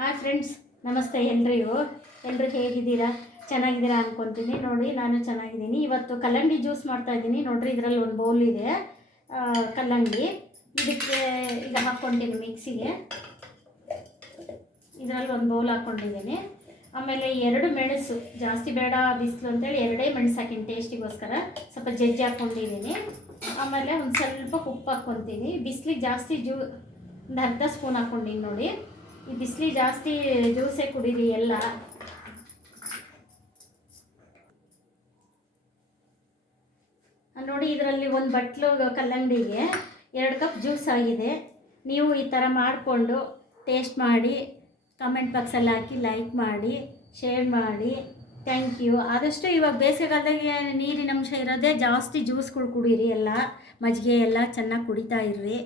Hi friends, ನಮಸ್ತೆ ಎಲ್ರಿಗೂ. ಎಲ್ಲರೂ ಹೇಗಿದ್ದೀರಾ? ಚೆನ್ನಾಗಿದ್ದೀರಾ ಅನ್ಕೊತೀನಿ. ನೋಡಿ, ನಾನು ಚೆನ್ನಾಗಿದ್ದೀನಿ. ಇವತ್ತು ಕಲ್ಲಂಗಡಿ ಜ್ಯೂಸ್ ಮಾಡ್ತಾ ಇದ್ದೀನಿ. ನೋಡ್ರಿ, ಇದರಲ್ಲಿ ಒಂದು ಬೌಲ್ ಇದೆ. ಕಲ್ಲಂಗಡಿ. ಇದಕ್ಕೆ ಈಗ ಹಾಕ್ಕೊಂಡಿದ್ದೀನಿ ಮಿಕ್ಸಿಗೆ. ಇದರಲ್ಲಿ ಒಂದು ಬೌಲ್ ಹಾಕ್ಕೊಂಡಿದ್ದೀನಿ. ಆಮೇಲೆ ಎರಡು ಮೆಣಸು, ಜಾಸ್ತಿ ಬೇಡ ಬಿಸಿಲು ಅಂತೇಳಿ ಎರಡೇ ಮೆಣಸು ಹಾಕಿನಿ ಟೇಸ್ಟಿಗೋಸ್ಕರ. ಸ್ವಲ್ಪ ಜಜ್ಜಿ ಹಾಕ್ಕೊಂಡಿದ್ದೀನಿ. ಆಮೇಲೆ ಒಂದು ಸ್ವಲ್ಪ ಉಪ್ಪು ಹಾಕ್ಕೊತೀನಿ. ಬಿಸಿಲಿಗೆ ಜಾಸ್ತಿ ಜ್ಯೂ ಒಂದು ಅರ್ಧ ಸ್ಪೂನ್ ಹಾಕ್ಕೊಂಡಿನಿ ನೋಡಿ. ಈ ಬಿಸಿಲಿ ಜಾಸ್ತಿ ಜ್ಯೂಸೇ ಕುಡೀರಿ ಎಲ್ಲ. ನೋಡಿ ಇದರಲ್ಲಿ ಒಂದು ಬಟ್ಲು ಕಲ್ಲಂಗಡಿಗೆ ಎರಡು ಕಪ್ ಜ್ಯೂಸ್ ಆಗಿದೆ. ನೀವು ಈ ಥರ ಮಾಡಿಕೊಂಡು ಟೇಸ್ಟ್ ಮಾಡಿ ಕಮೆಂಟ್ ಬಾಕ್ಸಲ್ಲಿ ಹಾಕಿ ಲೈಕ್ ಮಾಡಿ ಶೇರ್ ಮಾಡಿ ಥ್ಯಾಂಕ್ ಯು ಆದಷ್ಟು ಇವಾಗ ಬೇಸಿಗೆಗಾಲದಾಗೆ ನೀರಿನ ಅಂಶ ಇರೋದೇ ಜಾಸ್ತಿ ಜ್ಯೂಸ್ಗಳು ಕುಡೀರಿ ಎಲ್ಲ. ಮಜ್ಜಿಗೆ ಎಲ್ಲ ಚೆನ್ನಾಗಿ ಕುಡಿತಾ ಇರ್ರಿ.